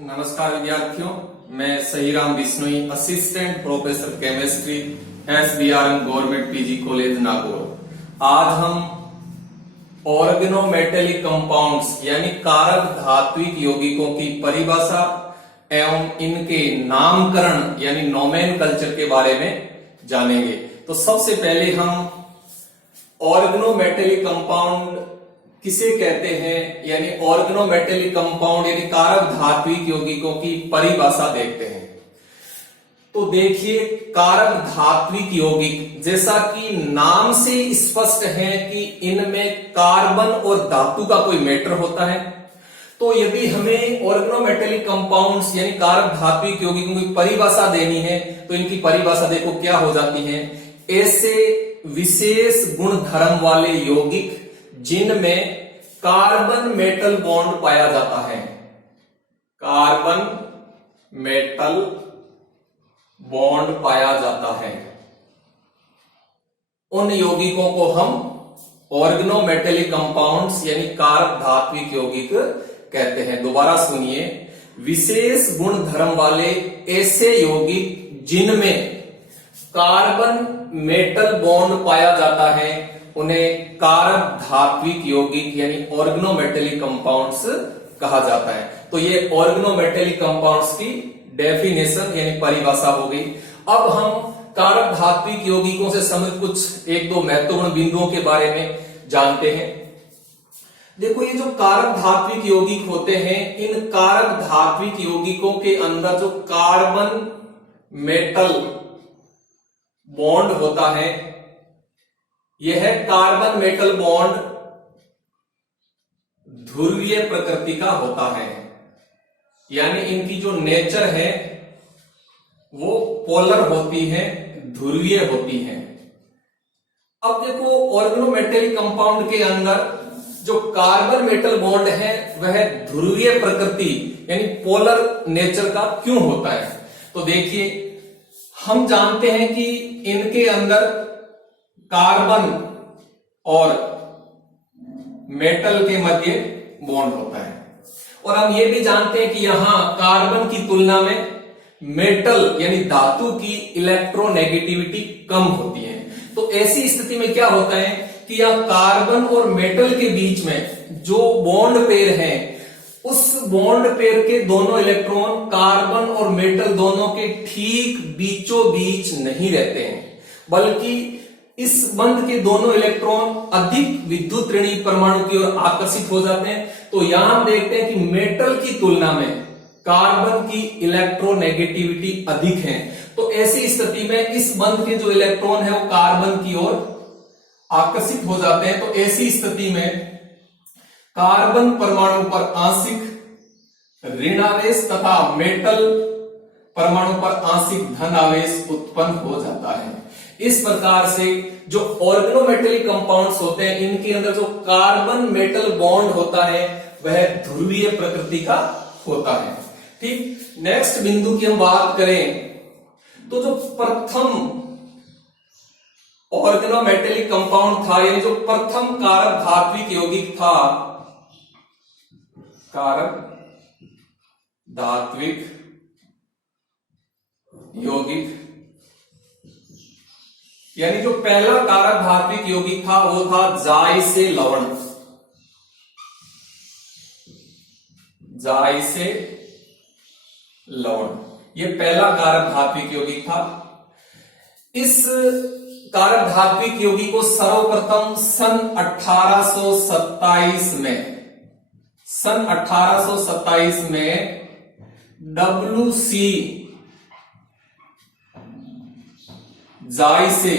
नमस्कार विद्यार्थियों, मैं Sahiram Bishnoi, assistant professor chemistry, SBRM government PG college Nagaur. आज हम ऑर्गेनोमेटेलिक कंपाउंड्स यानी कारक धात्विक यौगिकों की परिभाषा एवं इनके नामकरण यानी नोमेनकल्चर के बारे में जानेंगे। तो सबसे पहले हम ऑर्गेनोमेटेलिक कंपाउंड किसे कहते हैं यानी ऑर्गेनोमेटेलिक कंपाउंड यानी कारक धात्विक यौगिकों की परिभाषा देखते हैं। तो देखिए, कारक धात्विक यौगिक जैसा कि नाम से स्पष्ट है कि इनमें कार्बन और धातु का कोई मैटर होता है। तो यदि हमें ऑर्गेनोमेटेलिक कंपाउंड्स यानी कारक धात्विक यौगिकों की परिभाषा देनी है तो इनकी परिभाषा देखो क्या हो जाती है। ऐसे विशेष गुण धर्म वाले यौगिक जिनमें कार्बन मेटल बॉन्ड पाया जाता है, कार्बन मेटल बॉन्ड पाया जाता है, उन यौगिकों को हम ऑर्गेनोमेटेलिक कंपाउंड्स यानी कारक धात्विक यौगिक कहते हैं। दोबारा सुनिए, विशेष गुण धर्म वाले ऐसे यौगिक जिनमें कार्बन मेटल बॉन्ड पाया जाता है उन्हें कारक धात्विक यौगिक यानी ऑर्गेनोमेटेलिक कंपाउंड्स कहा जाता है। तो ये ऑर्गेनोमेटेलिक कंपाउंड्स की डेफिनेशन यानी परिभाषा हो गई। अब हम कारक धात्विक यौगिकों से संबंधित कुछ एक दो महत्वपूर्ण बिंदुओं के बारे में जानते हैं। देखो, ये जो कारक धात्विक यौगिक होते हैं, इन कारक धात्विक यौगिकों के अंदर जो कार्बन मेटल बॉन्ड होता है, यह कार्बन मेटल बॉन्ड ध्रुवीय प्रकृति का होता है, यानी इनकी जो नेचर है वो पोलर होती है, ध्रुवीय होती है। अब देखो, ऑर्गेनोमेटेलिक कंपाउंड के अंदर जो कार्बन मेटल बॉन्ड है वह ध्रुवीय प्रकृति यानी पोलर नेचर का क्यों होता है। तो देखिए, हम जानते हैं कि इनके अंदर कार्बन और मेटल के मध्य बॉन्ड होता है, और हम ये भी जानते हैं कि यहां कार्बन की तुलना में मेटल यानी धातु की इलेक्ट्रोनेगेटिविटी कम होती है। तो ऐसी स्थिति में क्या होता है कि यह कार्बन और मेटल के बीच में जो बॉन्ड पेयर है, उस बॉन्ड पेयर के दोनों इलेक्ट्रॉन कार्बन और मेटल दोनों के ठीक बीचों बीच नहीं रहते हैं, बल्कि इस बंध के दोनों इलेक्ट्रॉन अधिक विद्युत ऋणी परमाणु की ओर आकर्षित हो जाते हैं। तो यहां हम देखते हैं कि मेटल की तुलना में कार्बन की इलेक्ट्रोनेगेटिविटी अधिक है। तो ऐसी स्थिति में इस बंध के जो इलेक्ट्रॉन है वो कार्बन की ओर आकर्षित हो जाते हैं। तो ऐसी स्थिति में कार्बन परमाणु पर आंशिक ऋण आवेश तथा मेटल परमाणु पर आंशिक धन आवेश उत्पन्न हो जाता है। इस प्रकार से जो ऑर्गेनोमेटेलिक कंपाउंड्स होते हैं, इनके अंदर जो कार्बन मेटल बॉन्ड होता है वह ध्रुवीय प्रकृति का होता है। ठीक, नेक्स्ट बिंदु की हम बात करें तो जो प्रथम ऑर्गेनोमेटेलिक कंपाउंड था यानी जो प्रथम कारक धात्विक यौगिक था, कारक धात्विक यौगिक यानी जो पहला कारक धात्विक यौगिक था वो था जाई से लवण, जाई से लवण, ये पहला कारक धात्विक यौगिक था। इस कारक धात्विक यौगिक को सर्वप्रथम सन 1827 में WC जाइसे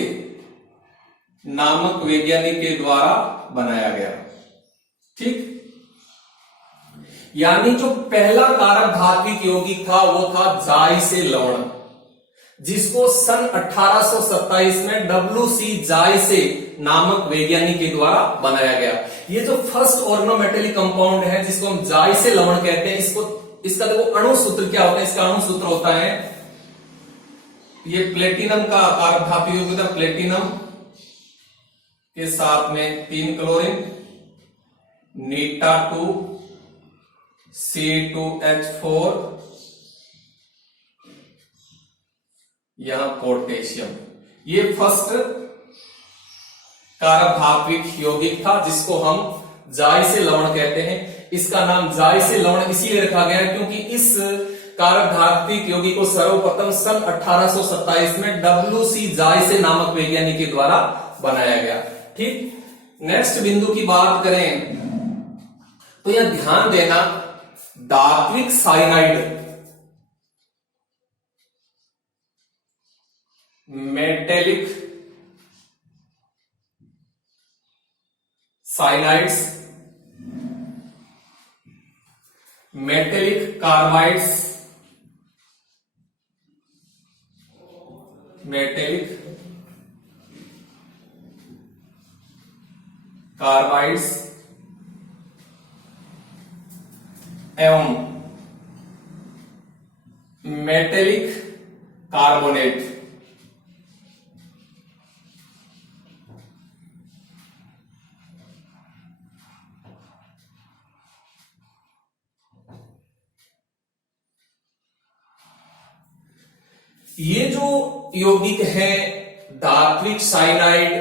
नामक वैज्ञानिक के द्वारा बनाया गया। ठीक, यानी जो पहला कारक धात्विक यौगिक था वो था जाइसे लवण, जिसको सन 1827 में WC जाइसे नामक वैज्ञानिक के द्वारा बनाया गया। ये जो फर्स्ट ऑर्गेनोमेटेलिक कंपाउंड है जिसको हम जाइसे लवण कहते हैं, इसका देखो अणु सूत्र क्या होता है। इसका अणु सूत्र होता है, ये प्लेटिनम का कारक धातु यौगिक होता है, प्लेटिनम के साथ में 3 क्लोरीन, नीटा 2 C2H4, यहां पोटेशियम। ये फर्स्ट कारक धात्विक यौगिक था जिसको हम जायसे लवण कहते हैं। इसका नाम जायसे लवण इसीलिए रखा गया क्योंकि इस कारक धात्विक यौगिक को सर्वप्रथम सन 1827 में WC जायसे नामक वैज्ञानिक के द्वारा बनाया गया। ठीक, नेक्स्ट बिंदु की बात करें तो यह ध्यान देना, धात्विक cyanide, metallic cyanides, metallic carbides, metallic carbides एवं मेटेलिक कार्बोनेट ये जो यौगिक है धात्विक साइनाइड,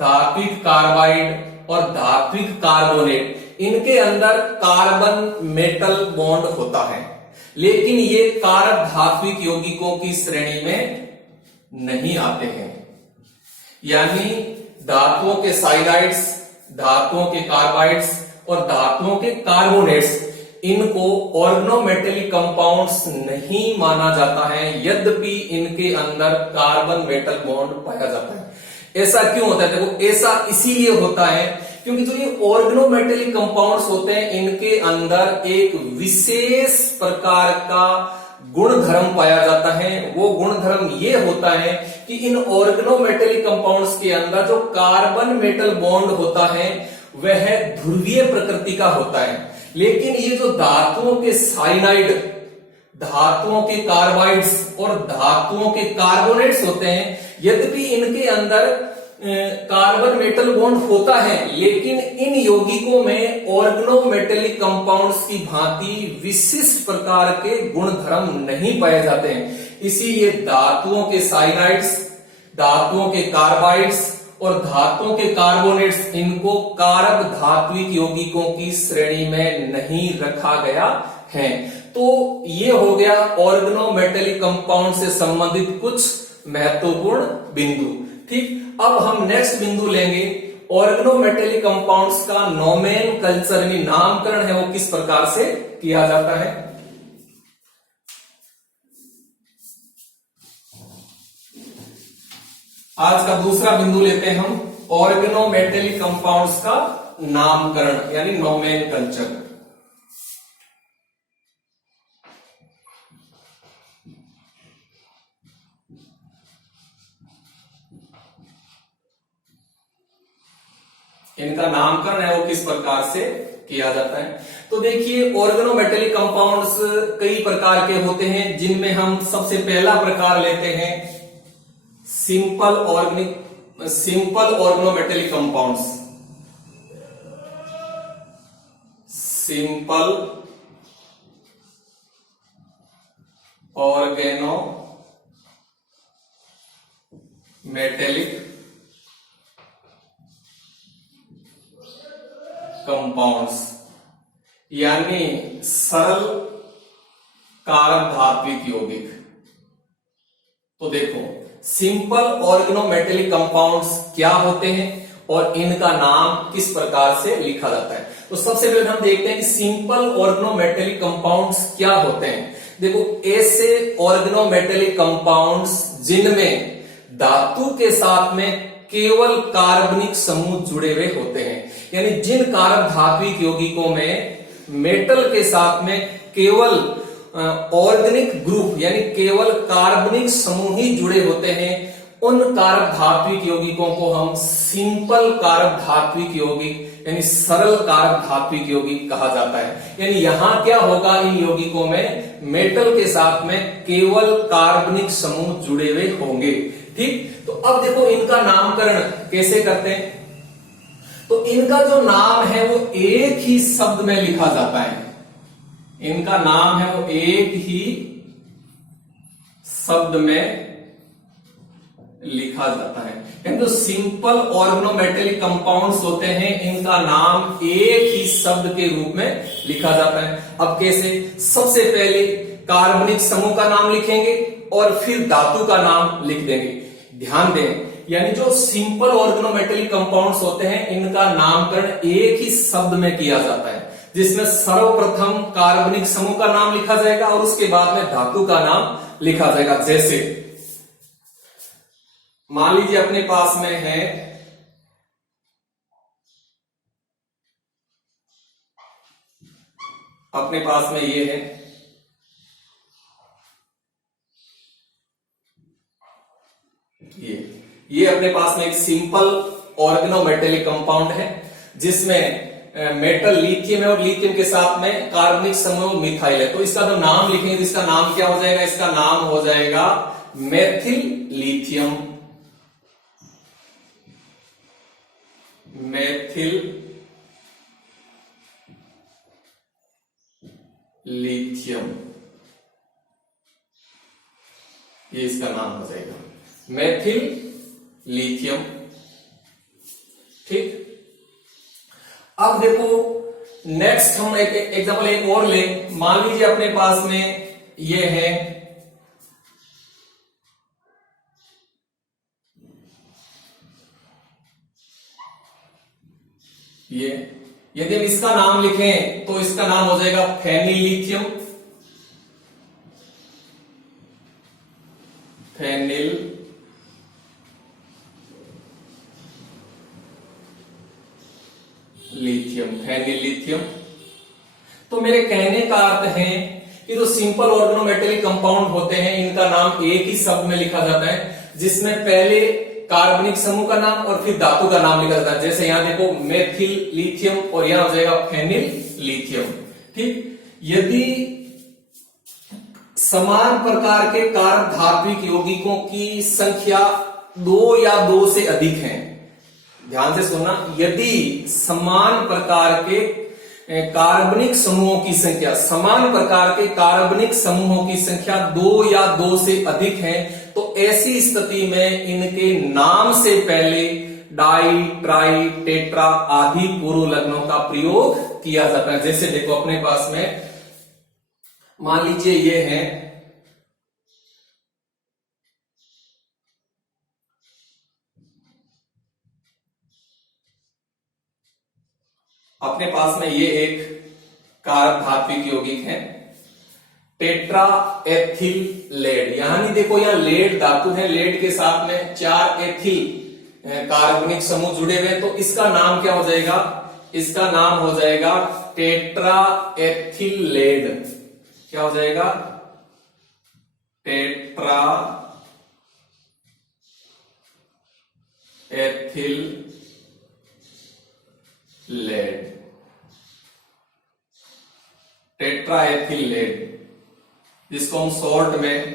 धात्विक कार्बाइड और धात्विक कार्बोनेट, इनके अंदर कार्बन मेटल बॉन्ड होता है, लेकिन ये कारक धात्विक यौगिकों की श्रेणी में नहीं आते हैं। यानी धातुओं के साइनाइड्स, धातुओं के कार्बाइड्स और धातुओं के कार्बोनेट्स, इनको ऑर्गेनोमेटेलिक कंपाउंड्स नहीं माना जाता है, यद्यपि इनके अंदर कार्बन मेटल बॉन्ड पाया जाता है। ऐसा क्यों होता है? देखो, ऐसा इसीलिए होता है क्योंकि जो ये ऑर्गेनोमेटेलिक कंपाउंड्स होते हैं, इनके अंदर एक विशेष प्रकार का गुण धर्म पाया जाता है। वो गुण धर्म ये होता है कि इन ऑर्गेनोमेटेलिक कंपाउंड्स के अंदर जो कार्बन मेटल बॉन्ड होता है वह ध्रुवीय प्रकृति का होता है, लेकिन ये जो धातुओं के साइनाइड, धातुओं के कार्बाइड्स और धातुओं के कार्बोनेट्स होते हैं, यद्यपि इनके अंदर कार्बन मेटल बॉन्ड होता है, लेकिन इन यौगिकों में ऑर्गेनोमेटेलिक कंपाउंड्स की भांति विशिष्ट प्रकार के गुण धर्म नहीं पाए जाते हैं। इसीलिए धातुओं के साइनाइड्स, धातुओं के कार्बाइड्स और धातुओं के कार्बोनेट्स, इनको कारक धात्विक यौगिकों की श्रेणी में नहीं रखा गया है। तो ये हो गया ऑर्गेनोमेटेलिक कंपाउंड से संबंधित कुछ महत्वपूर्ण बिंदु। ठीक, अब हम नेक्स्ट बिंदु लेंगे, ऑर्गेनोमेटेलिक कंपाउंड्स का नोमेनकल्चर यानी नामकरण है वो किस प्रकार से किया जाता है। आज का दूसरा बिंदु लेते हैं हम, ऑर्गेनोमेटेलिक कंपाउंड्स का नामकरण यानी नोमेनकल्चर। इनका नामकरण है वो किस प्रकार से किया जाता है। तो देखिए, ऑर्गेनोमेटेलिक कंपाउंड्स कई प्रकार के होते हैं, जिनमें हम सबसे पहला प्रकार लेते हैं simple organometallic compounds. Simple organometallic compounds यानी सरल कारक धात्विक यौगिक। तो देखो, सिंपल ऑर्गेनोमेटेलिक कंपाउंड्स क्या होते हैं और इनका नाम किस प्रकार से लिखा जाता है। तो सबसे पहले हम देखते हैं कि सिंपल ऑर्गेनोमेटेलिक कंपाउंड्स क्या होते हैं। देखो, ऐसे ऑर्गेनोमेटेलिक कंपाउंड्स जिनमें धातु के साथ में केवल कार्बनिक समूह जुड़े हुए होते हैं, यानी जिन कारक धात्विक यौगिकों में मेटल के साथ में केवल ऑर्गेनिक ग्रुप यानी केवल कार्बनिक समूह ही जुड़े होते हैं, उन कारक धात्विक यौगिकों को हम सिंपल कारक धात्विक यौगिक यानी सरल कारक धात्विक यौगिक कहा जाता है। यानी यहां क्या होगा, इन यौगिकों में मेटल के साथ में केवल कार्बनिक समूह जुड़े हुए होंगे। ठीक, तो अब देखो इनका नामकरण कैसे करते हैं। तो इनका जो नाम है वो एक ही शब्द में लिखा जाता है। इनका नाम है वो एक ही शब्द में लिखा जाता है। जो सिंपल ऑर्गेनोमेटेलिक कंपाउंड्स होते हैं इनका नाम एक ही शब्द के रूप में लिखा जाता है। अब कैसे? सबसे पहले कार्बनिक समूह का नाम लिखेंगे और फिर धातु का नाम लिख देंगे। ध्यान दें, यानी जो सिंपल ऑर्गेनोमेटेलिक कंपाउंड्स होते हैं इनका नामकरण एक ही शब्द में किया जाता है, जिसमें सर्वप्रथम कार्बनिक समूह का नाम लिखा जाएगा और उसके बाद में धातु का नाम लिखा जाएगा। जैसे मान लीजिए अपने पास में है ये है ये अपने पास में एक सिंपल ऑर्गेनोमेटेलिक कंपाउंड है जिसमें मेटल लिथियम है और लिथियम के साथ में कार्बनिक समूह मिथाइल है। तो इसका जो नाम लिखेंगे तो इसका नाम क्या हो जाएगा? इसका नाम हो जाएगा मेथिल लिथियम। मेथिल लिथियम, ये इसका नाम हो जाएगा मेथिल लिथियम। ठीक, अब देखो नेक्स्ट हम एक एग्जांपल एक और ले। मान लीजिए अपने पास में ये है ये, यदि हम इसका नाम लिखें तो इसका नाम हो जाएगा phenyl lithium. Phenyl lithium, phenyl lithium. तो मेरे कहने का अर्थ है कि जो सिंपल ऑर्गेनोमेटेलिक कंपाउंड होते हैं इनका नाम एक ही शब्द में लिखा जाता है, जिसमें पहले कार्बनिक समूह का नाम और फिर धातु का नाम लिखा जाता है। जैसे यहां देखो मेथिल लिथियम और यहां हो जाएगा फेनिल लिथियम। ठीक, यदि समान प्रकार के कार्बधात्विक यौगिकों की संख्या 2 या 2 से अधिक है, ध्यान से सुनना, यदि समान प्रकार के कार्बनिक समूहों की संख्या, समान प्रकार के कार्बनिक समूहों की संख्या 2 या 2 से अधिक है, तो ऐसी स्थिति में इनके नाम से पहले डाई, ट्राई, टेट्रा आदि पूर्व लग्नों का प्रयोग किया जाता है। जैसे देखो अपने पास में मान लीजिए ये है अपने पास में ये एक कार्बधात्विक यौगिक है टेट्रा एथिल लेड। यानी देखो यहाँ लेड धातु है, लेड के साथ में 4 एथिल कार्बनिक समूह जुड़े हुए, तो इसका नाम क्या हो जाएगा? इसका नाम हो जाएगा टेट्रा एथिल लेड। क्या हो जाएगा? Tetra ethyl lead, tetra ethyl lead, जिसको हम शॉर्ट में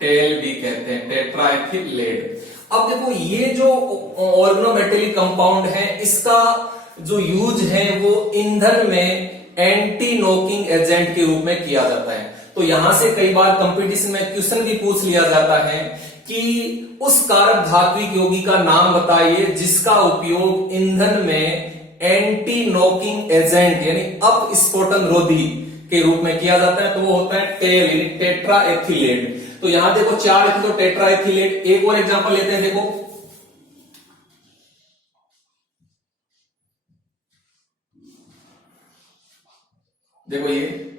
टेल भी कहते हैं, टेट्रा एथिल लेड। अब देखो ये जो ऑर्गेनोमेटेलिक कंपाउंड है इसका जो यूज है वो ईंधन में एंटी नॉकिंग एजेंट के रूप में किया जाता है। तो यहां से कई बार कंपटीशन में क्वेश्चन भी पूछ लिया जाता है कि उस कारक धात्विक यौगिक का नाम बताइए जिसका उपयोग ईंधन में एंटी नॉकिंग एजेंट यानी अपस्फोटन रोधी के रूप में किया जाता है, तो वो होता है टेल यानी टेट्रा एथिलेट। तो यहां देखो 4 तो टेट्रा एथिलेट। एक और एग्जांपल लेते हैं, देखो ये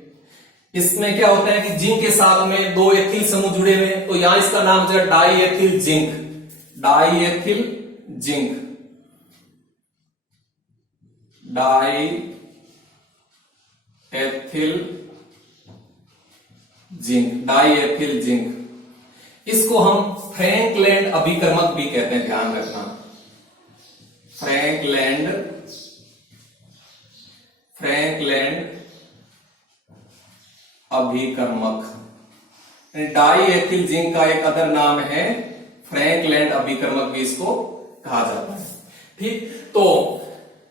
इसमें क्या होता है कि जिंक के साथ में 2 एथिल समूह जुड़े हुए हैं, तो यहां इसका नाम जो है die ethyl zinc, die ethyl zinc, die ethyl zinc, die ethyl zinc. इसको हम फ्रैंकलैंड अभिकर्मक भी कहते हैं, ध्यान रखना, फ्रैंकलैंड अभिकर्मक। डाई एथिल जिंक का एक अदर नाम है फ्रैंकलैंड अभिकर्मक भी इसको कहा जाता है। ठीक, तो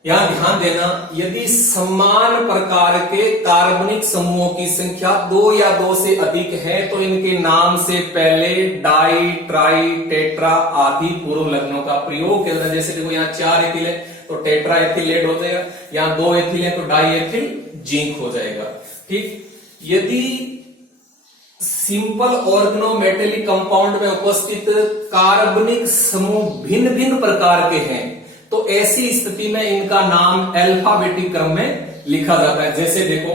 यहां ध्यान देना, यदि समान प्रकार के कार्बनिक समूहों की संख्या 2 या 2 से अधिक है तो इनके नाम से पहले डाई, ट्राई, टेट्रा आदि पूर्व लग्नों का प्रयोग किया जाता है। जैसे देखो यहाँ 4 एथिल है तो टेट्रा एथिल लेड हो जाएगा, यहाँ 2 एथिल है तो डाई एथिल जिंक हो जाएगा। ठीक, यदि सिंपल ऑर्गेनोमेटेलिक कंपाउंड में उपस्थित कार्बनिक समूह भिन्न भिन्न प्रकार के हैं तो ऐसी स्थिति में इनका नाम अल्फाबेटिक क्रम में लिखा जाता है। जैसे देखो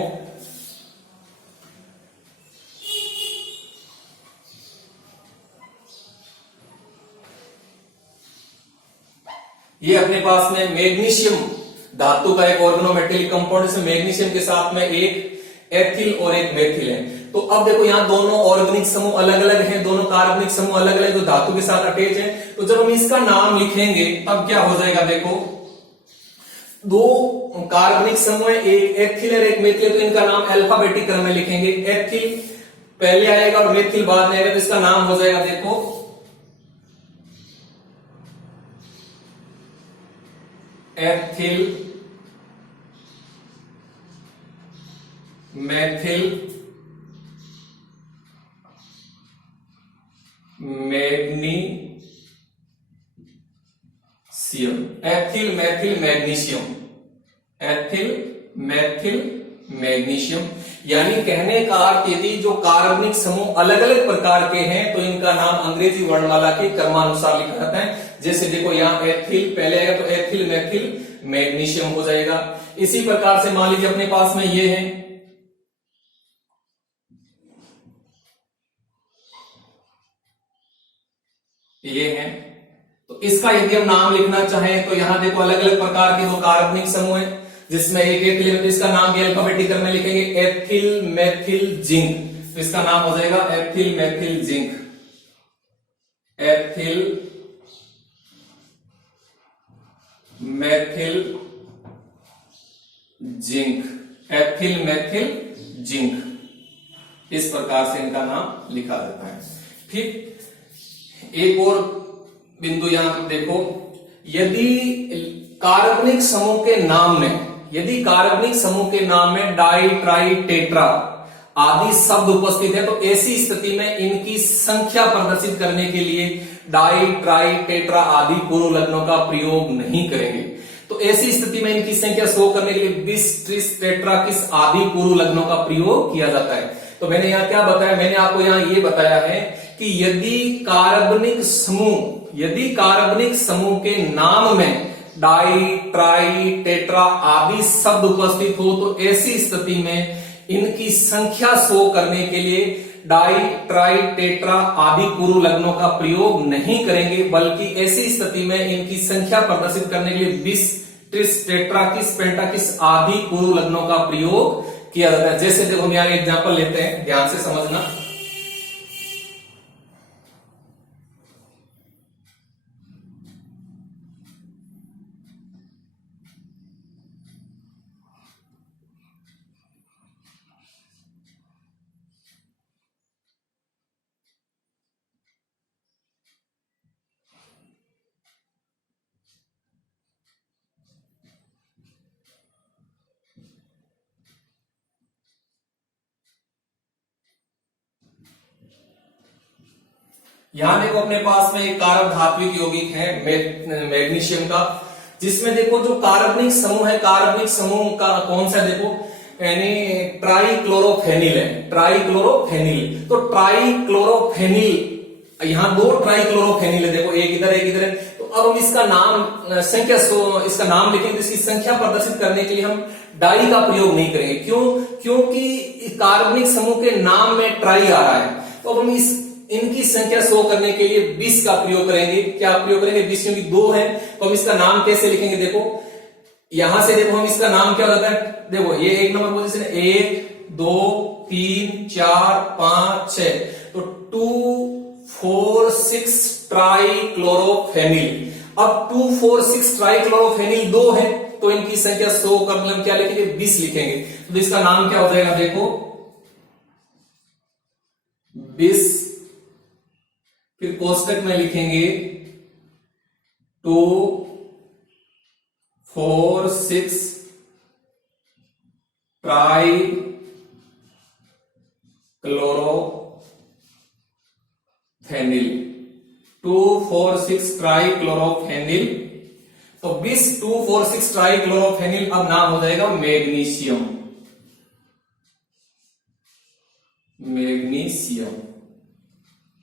ये अपने पास में मैग्नीशियम धातु का एक ऑर्गेनोमेटेलिक कंपाउंड है, मैग्नीशियम के साथ में एक एथिल और एक मेथिल है। तो अब देखो यहाँ दोनों ऑर्गेनिक समूह अलग अलग हैं, दोनों कार्बनिक समूह अलग अलग जो धातु के साथ अटैच है। तो जब हम इसका नाम लिखेंगे तब क्या हो जाएगा, देखो 2 कार्बनिक समूह है, एक एथिल और एक मेथिल, तो इनका नाम अल्फाबेटिक क्रम में लिखेंगे। एथिल पहले आएगा और मेथिल बाद में आएगा, तो इसका नाम हो जाएगा देखो ethyl, methyl, magnesium, ethyl, methyl, magnesium, ethyl, methyl, magnesium. यानी कहने का अर्थ, यदि जो कार्बनिक समूह अलग अलग प्रकार के हैं तो इनका नाम अंग्रेजी वर्णमाला के क्रमानुसार लिखा जाता है। जैसे देखो यहाँ एथिल पहले आएगा तो एथिल, मेथिल, मैग्नीशियम हो जाएगा। इसी प्रकार से मान लीजिए अपने पास में ये है, ये है, तो इसका यदि हम नाम लिखना चाहें तो यहां देखो अलग अलग प्रकार के 2 कार्बनिक समूह है जिसमें एक एथिल है, तो इसका नाम भी अल्फाबेटिक क्रम में लिखेंगे एथिल, मेथिल, जिंक। तो इसका नाम हो जाएगा ethyl, methyl, zinc, ethyl, methyl, zinc, ethyl, methyl, zinc. इस प्रकार से इनका नाम लिखा जाता है। ठीक, एक और बिंदु यहां देखो, यदि कार्बनिक समूह के नाम में, यदि कार्बनिक समूह के नाम में डाई, ट्राई, टेट्रा आदि शब्द उपस्थित है तो ऐसी स्थिति में इनकी संख्या प्रदर्शित करने के लिए डाई, ट्राई, टेट्रा आदि पूर्व लग्नों का प्रयोग नहीं करेंगे। तो ऐसी स्थिति में इनकी संख्या शो करने के लिए 20, 30, टेट्रा किस आदि पूर्व लग्नों का प्रयोग किया जाता है। तो मैंने यहाँ क्या बताया, मैंने आपको यहाँ ये बताया है कि यदि कार्बनिक समूह के नाम में डाई, ट्राई, टेट्रा आदि शब्द उपस्थित हो तो ऐसी स्थिति में इनकी संख्या शो करने के लिए डाई, ट्राई, टेट्रा आदि पूर्व लग्नों का प्रयोग नहीं करेंगे, बल्कि ऐसी स्थिति में इनकी संख्या प्रदर्शित करने के लिए 20, 30, टेट्राकिस, पेंटाकिस आदि पूर्व लग्नों का प्रयोग किया जाता है। जैसे देखो हम यहाँ एग्जाम्पल लेते हैं, ध्यान से समझना। यहां देखो अपने पास में एक कारक धात्विक यौगिक है मैग्नीशियम का, जिसमें देखो जो कार्बनिक समूह है, कार्बनिक समूह का कौन सा देखो, यानी ट्राइक्लोरोफेनिल है, ट्राइक्लोरोफेनिल। तो ट्राइक्लोरोफेनिल, यहाँ 2 ट्राइक्लोरोफेनिल है, देखो एक इधर एक इधर है। तो अब हम इसका नाम संख्या इसका नाम लिखेंगे तो इसकी संख्या प्रदर्शित करने के लिए हम डाई का प्रयोग नहीं करेंगे। क्यों? क्योंकि कार्बनिक समूह के नाम में ट्राई आ रहा है। तो अब हम इनकी संख्या शो करने के लिए 20 का प्रयोग करेंगे। क्या प्रयोग करेंगे? 20, क्योंकि 2 है तो हम इसका नाम कैसे लिखेंगे, देखो यहां से देखो हम इसका नाम क्या होता है, देखो ये 1 नंबर पोजीशन है, 1, 2, 3, 4, 5, 6, तो 2, 4, 6 ट्राइक्लोरोफेनिल। अब 2, 4, 6 ट्राइक्लोरोफेनिल 2 है तो इनकी संख्या 100 का मतलब क्या लिखेंगे, 20 लिखेंगे। तो इसका नाम क्या हो जाएगा, देखो 20, फिर कोष्टक में लिखेंगे 2, 4,6 ट्राई क्लोरोफेनिल, 2,4,6 ट्राई क्लोरोफेनिल। तो 2,4,6 ट्राई क्लोरोफेनिल अब नाम हो जाएगा मैग्नीशियम। मैग्नीशियम,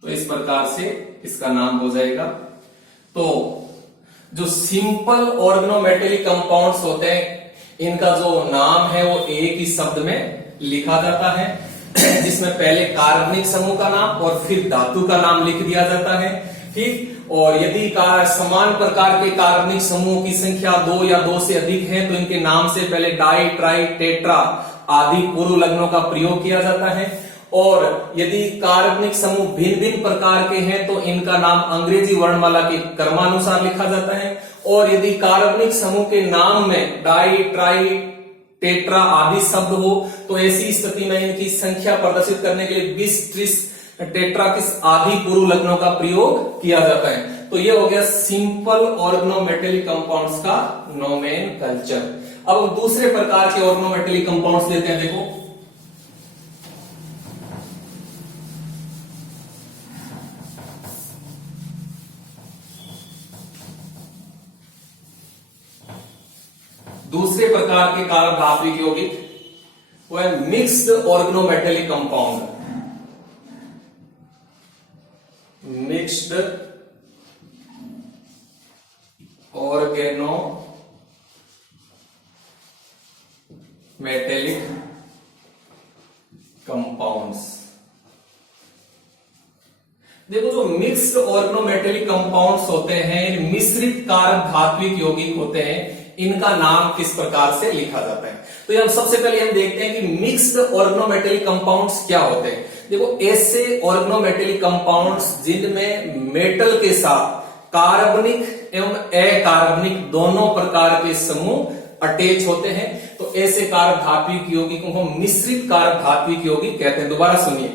तो इस प्रकार से इसका नाम हो जाएगा। तो जो सिंपल ऑर्गेनोमेटेलिक कंपाउंड्स होते हैं, इनका जो नाम है वो एक ही शब्द में लिखा जाता है, जिसमें पहले कार्बनिक समूह का नाम और फिर धातु का नाम लिख दिया जाता है। ठीक, और यदि समान प्रकार के कार्बनिक समूहों की संख्या 2 या 2 से अधिक है तो इनके नाम से पहले डाई, ट्राई, टेट्रा आदि पूर्व लग्नों का प्रयोग किया जाता है। और यदि कार्बनिक समूह भिन्न भिन्न प्रकार के हैं तो इनका नाम अंग्रेजी वर्णमाला के क्रमानुसार लिखा जाता है। और यदि कार्बनिक समूह के नाम में डाई, ट्राई, टेट्रा आदि शब्द हो तो ऐसी स्थिति में इनकी संख्या प्रदर्शित करने के लिए 20, 30, टेट्रा किस आदि पूर्व लग्नों का प्रयोग किया जाता है। तो ये हो गया सिंपल ऑर्गेनोमेटेलिक कंपाउंड्स का नोमेनकल्चर। अब दूसरे प्रकार के ऑर्गेनोमेटेलिक कंपाउंड्स लेते हैं। देखो, दूसरे प्रकार के कारक धात्विक यौगिक वो है mixed organometallic compound. Mixed organometallic compounds. देखो, जो मिक्स्ड ऑर्गेनोमेटेलिक कंपाउंड्स होते हैं, मिश्रित कारक धात्विक यौगिक होते हैं, इनका नाम किस प्रकार से लिखा जाता है। तो हम सबसे पहले हम देखते हैं कि मिक्स्ड ऑर्गेनोमेटेलिक कंपाउंड्स क्या होते हैं। देखो, ऐसे ऑर्गेनोमेटेलिक कंपाउंड्स जिनमें मेटल के साथ कार्बनिक एवं अकार्बनिक दोनों प्रकार के समूह अटैच होते हैं, तो ऐसे कारक धात्विक यौगिकों को मिश्रित कारक धात्विक यौगिक कहते हैं। दोबारा सुनिए,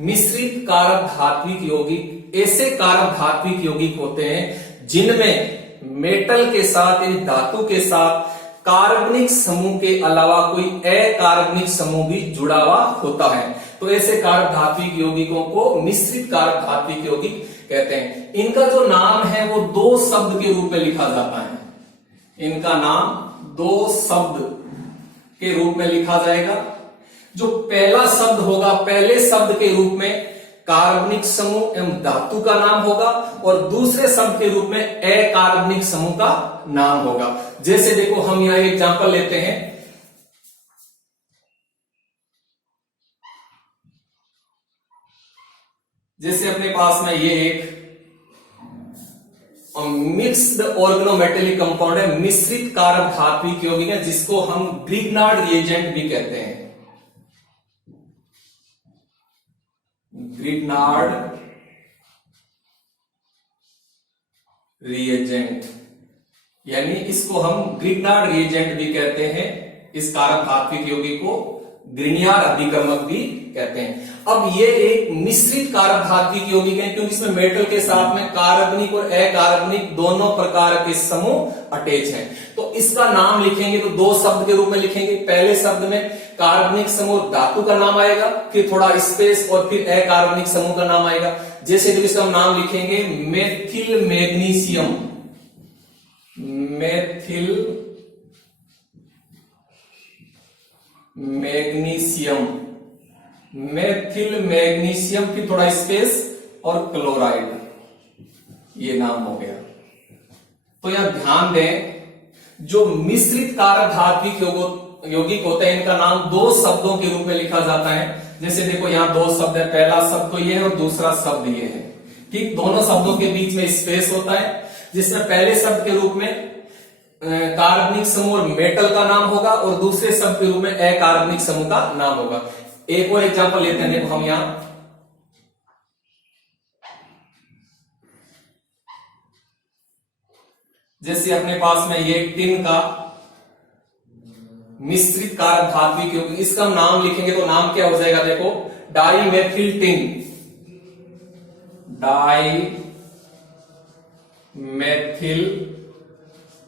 मिश्रित कारक धात्विक यौगिक ऐसे कारक धात्विक यौगिक होते हैं जिनमें मेटल के साथ यानी धातु के साथ कार्बनिक समूह के अलावा कोई अकार्बनिक समूह भी जुड़ा हुआ होता है। तो ऐसे कारक धात्विक यौगिकों को मिश्रित कारक धात्विक यौगिक कहते हैं। इनका जो नाम है वो 2 शब्द के रूप में लिखा जाता है। इनका नाम 2 शब्द के रूप में लिखा जाएगा। जो पहला शब्द होगा, पहले शब्द के रूप में कार्बनिक समूह एवं धातु का नाम होगा और दूसरे शब्द के रूप में अकार्बनिक समूह का नाम होगा। जैसे देखो, हम यहां एग्जांपल लेते हैं। जैसे अपने पास में ये एक मिक्स्ड ऑर्गेनोमेटेलिक कंपाउंड है, मिश्रित कारक धात्विक यौगिक है, जिसको हम ग्रिग्नार्ड रिएजेंट भी कहते हैं। ग्रिग्नार्ड रिएजेंट, यानी इसको हम ग्रिग्नार्ड रिएजेंट भी कहते हैं। इस कारक धात्विक यौगिक को ग्रिग्नार्ड अधिकर्मक भी कहते हैं। अब ये एक मिश्रित कारक धात्विक यौगिक है क्योंकि इसमें मेटल के साथ में कार्बनिक और अकार्बनिक दोनों प्रकार के समूह अटैच हैं। तो इसका नाम लिखेंगे तो 2 शब्द के रूप में लिखेंगे। पहले शब्द में कार्बनिक समूह धातु का नाम आएगा, फिर थोड़ा स्पेस और फिर अकार्बनिक समूह का नाम आएगा। जैसे तो इसका नाम लिखेंगे methyl magnesium. Methyl magnesium, methyl magnesium, फिर थोड़ा स्पेस और क्लोराइड, ये नाम हो गया। तो यहां ध्यान दें, जो मिश्रित कारक धात्विक यौगिक होते हैं इनका नाम 2 शब्दों के रूप में लिखा जाता है। जैसे देखो, यहां 2 शब्द है, पहला शब्द तो ये है और दूसरा शब्द ये है। ठीक, दोनों शब्दों के बीच में स्पेस होता है, जिसमें पहले शब्द के रूप में कार्बनिक समूह और मेटल का नाम होगा और दूसरे शब्द के रूप में अकार्बनिक समूह का नाम होगा। एक और एग्जांपल लेते हैं। देखो, हम यहां जैसे अपने पास में ये टिन का मिश्रित कारक धात्विक यौगिक, इसका हम नाम लिखेंगे तो नाम क्या हो जाएगा। देखो, dimethyl tin, dimethyl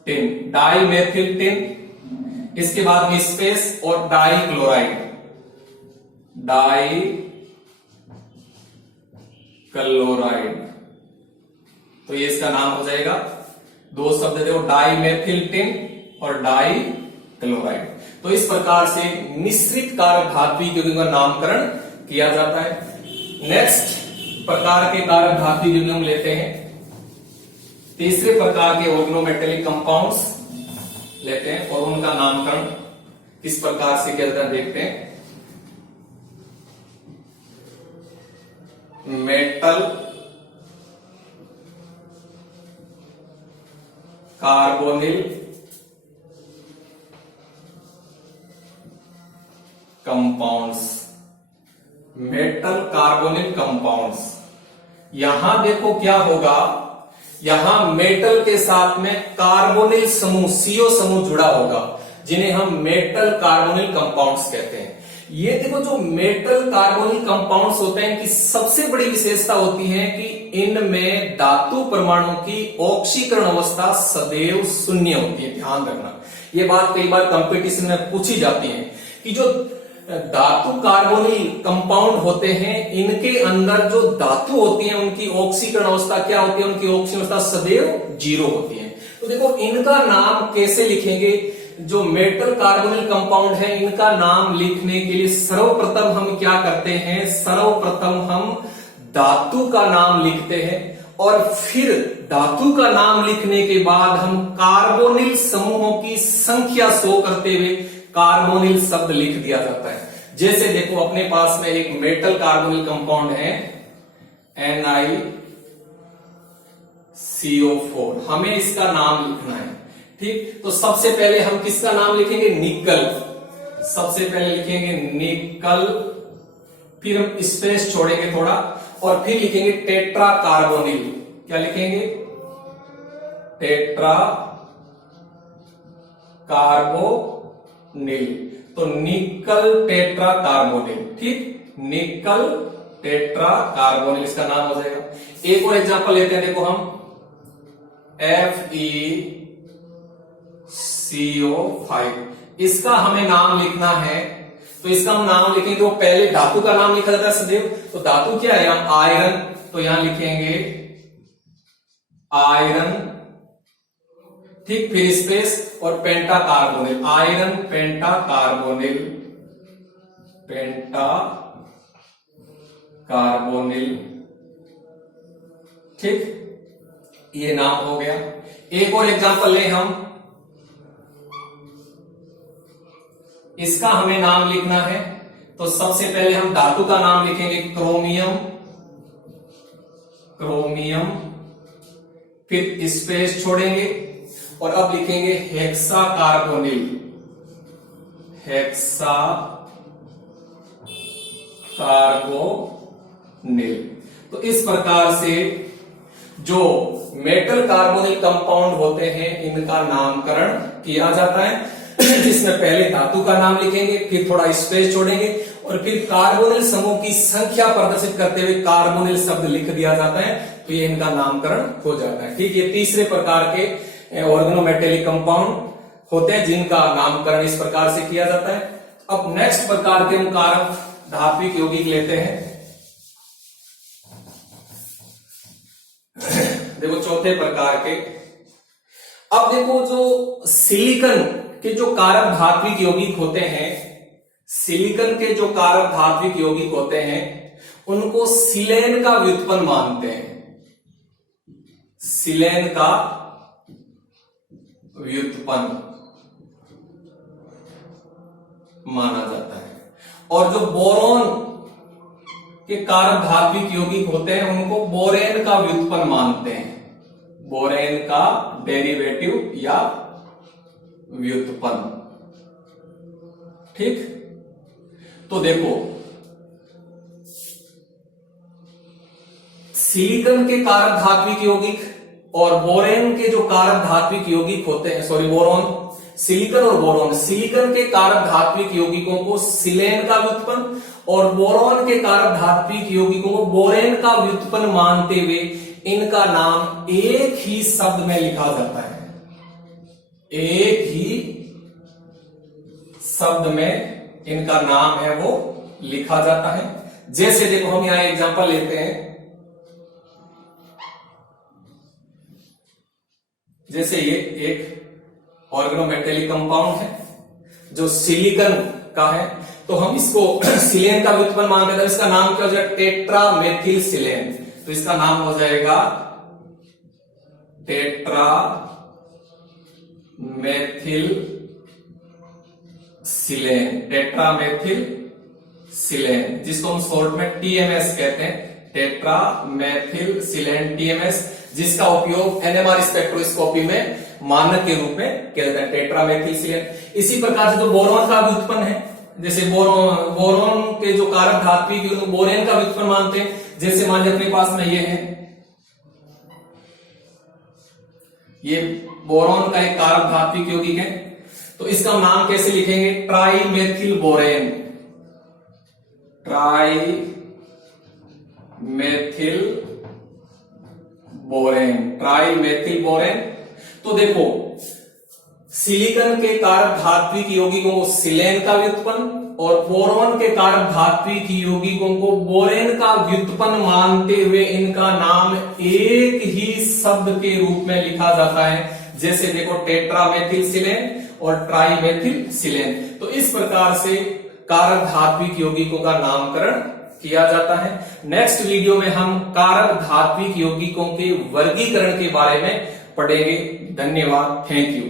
tin, dimethyl tin, इसके बाद में स्पेस और डाई क्लोराइड, डाई क्लोराइड, तो ये इसका नाम हो जाएगा। दो शब्द देखो, डाई मेथिल टिन और डाई क्लोराइड। तो इस प्रकार से मिश्रित कारक धात्विक यौगिकों का नामकरण किया जाता है। नेक्स्ट प्रकार के कारक धात्विक यौगिक हम लेते हैं, तीसरे प्रकार के ऑर्गेनोमेटेलिक कंपाउंड्स लेते हैं और उनका नामकरण किस प्रकार से किया जाता है देखते हैं। Metal carbonyl compounds, metal carbonyl compounds. यहां देखो क्या होगा, यहां मेटल के साथ में कार्बोनिल समूह, सीओ समूह जुड़ा होगा, जिन्हें हम मेटल कार्बोनिल कंपाउंड्स कहते हैं। ये देखो, जो मेटल कार्बोनिल कंपाउंड्स होते हैं, इनकी सबसे बड़ी विशेषता होती है कि इनमें धातु परमाणु की ऑक्सीकरण अवस्था सदैव शून्य होती है। ध्यान रखना, ये बात कई बार कंपटीशन में पूछी जाती है कि जो धातु कार्बोनिल कंपाउंड होते हैं, इनके अंदर जो धातु होती है उनकी ऑक्सीकरण अवस्था क्या होती है, उनकी ऑक्सीकरण अवस्था सदैव 0 होती है। तो देखो, इनका नाम कैसे लिखेंगे, जो मेटल कार्बोनिल कंपाउंड है, इनका नाम लिखने के लिए सर्वप्रथम हम क्या करते हैं, सर्वप्रथम हम धातु का नाम लिखते हैं और फिर धातु का नाम लिखने के बाद हम कार्बोनिल समूहों की संख्या शो करते हुए कार्बोनिल शब्द लिख दिया जाता है। जैसे देखो, अपने पास में एक मेटल कार्बोनिल कंपाउंड है NiCO4, हमें इसका नाम लिखना है। ठीक, तो सबसे पहले हम किसका नाम लिखेंगे, निकल, सबसे पहले लिखेंगे निकल, फिर हम स्पेस छोड़ेंगे थोड़ा और फिर लिखेंगे टेट्रा कार्बोनिल। क्या लिखेंगे, टेट्रा कार्बोनिल, तो निकल टेट्रा कार्बोनिल। ठीक, निकल टेट्रा कार्बोनिल इसका नाम हो जाएगा। एक और एग्जांपल लेते हैं, देखो हम FeCO5, इसका हमें नाम लिखना है। तो इसका हम नाम लिखेंगे, तो पहले धातु का नाम लिखा जाता है सदैव, तो धातु क्या है, यहां आयरन, तो यहां लिखेंगे आयरन। ठीक, फिर स्पेस और पेंटा कार्बोनिल, आयरन पेंटा कार्बोनिल, पेंटा कार्बोनिल। ठीक, ये नाम हो गया। एक और एग्जांपल लें हम, इसका हमें नाम लिखना है, तो सबसे पहले हम धातु का नाम लिखेंगे क्रोमियम, क्रोमियम, फिर स्पेस छोड़ेंगे और अब लिखेंगे हेक्सा कार्बोनिल, हेक्सा कार्बोनिल। तो इस प्रकार से जो मेटल कार्बोनिल कंपाउंड होते हैं, इनका नामकरण किया जाता है, जिसमें पहले धातु का नाम लिखेंगे, फिर थोड़ा स्पेस छोड़ेंगे और फिर कार्बोनिल समूह की संख्या प्रदर्शित करते हुए कार्बोनिल शब्द लिख दिया जाता है, तो ये इनका नामकरण हो जाता है। ठीक, ये तीसरे प्रकार के ऑर्गेनोमेटेलिक कंपाउंड होते हैं जिनका नामकरण इस प्रकार से किया जाता है। अब नेक्स्ट प्रकार के हम कारक धात्विक यौगिक लेते हैं। देखो, चौथे प्रकार के, अब देखो, जो सिलिकन के जो कारक धात्विक यौगिक होते हैं, सिलिकन के जो कारक धात्विक यौगिक होते हैं, उनको सिलेन का व्युत्पन्न मानते हैं, सिलेन का व्युत्पन्न माना जाता है। और जो बोरोन के कारक धात्विक यौगिक होते हैं, उनको बोरेन का व्युत्पन्न मानते हैं, बोरेन का डेरिवेटिव या व्युत्पन्न। ठीक, तो देखो, सिलिकन के कारक धात्विक यौगिक और बोरेन के जो कारक धात्विक यौगिक होते हैं, सॉरी बोरोन, सिलिकन और बोरोन, सिलिकन के कारक धात्विक यौगिकों को सिलेन का व्युत्पन्न और बोरोन के कारक धात्विक यौगिकों को बोरेन का व्युत्पन्न मानते हुए इनका नाम एक ही शब्द में लिखा जाता है, एक ही शब्द में इनका नाम है वो लिखा जाता है। जैसे देखो हम यहां एग्जांपल लेते हैं, जैसे ये एक ऑर्गेनोमेटेलिक कंपाउंड है जो सिलिकॉन का है, तो हम इसको सिलेन का व्युत्पन्न मानते हैं, इसका नाम क्या हो जाएगा, टेट्रा मेथिल सिलेन। तो इसका नाम हो जाएगा टेट्रा मेथिल सिलेन, टेट्रा मेथिल सिलेन, जिसको हम शॉर्ट में टीएमएस कहते हैं, टेट्रा मेथिल सिलेन टीएमएस, जिसका उपयोग एनएमआर स्पेक्ट्रोस्कोपी में मानक के रूप में किया जाता है, टेट्रा मेथिल सिलेन। इसी प्रकार से जो बोरॉन का व्युत्पन्न है, जैसे बोरॉन के जो कारक धात्विक यौगिक बोरेन का व्युत्पन्न मानते हैं, जैसे मान लीजिए अपने पास में ये है, ये बोरॉन का एक कारक धात्विक यौगिक है, तो इसका नाम कैसे लिखेंगे, try methyl borane, try methyl borane, try methyl borane. तो देखो सिलिकॉन के कारक धात्विक यौगिकों को सिलेन का व्युत्पन्न और बोरॉन के कारक धात्विक यौगिकों को बोरेन का व्युत्पन्न मानते हुए इनका नाम एक ही शब्द के रूप में लिखा जाता है। जैसे देखो टेट्रा मेथिल सिलेन और ट्राई मेथिल सिलेन। तो इस प्रकार से कारक धात्विक यौगिकों का नामकरण किया जाता है। नेक्स्ट वीडियो में हम कारक धात्विक यौगिकों के वर्गीकरण के बारे में पढ़ेंगे। धन्यवाद, थैंक यू।